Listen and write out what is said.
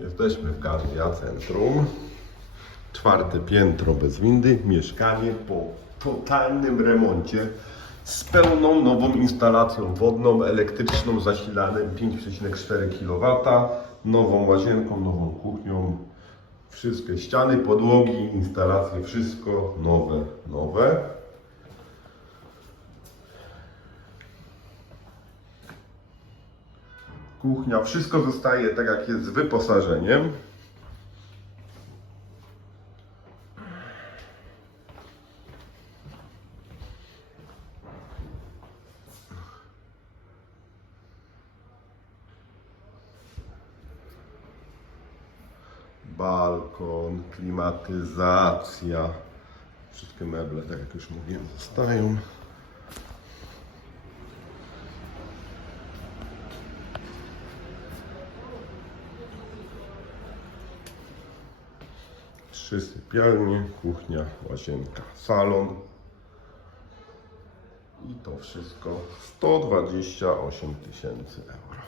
Jesteśmy w Gardia Centrum. Czwarte piętro bez windy. Mieszkanie po totalnym remoncie z pełną nową instalacją wodną, elektryczną, zasilanym 5,4 kW, nową łazienką, nową kuchnią. Wszystkie ściany, podłogi, instalacje, wszystko nowe, nowe. Kuchnia, wszystko zostaje tak jak jest z wyposażeniem. Balkon, klimatyzacja. Wszystkie meble, tak jak już mówiłem, zostają. Trzy sypialnie, kuchnia, łazienka, salon. I to wszystko 128 tysięcy euro.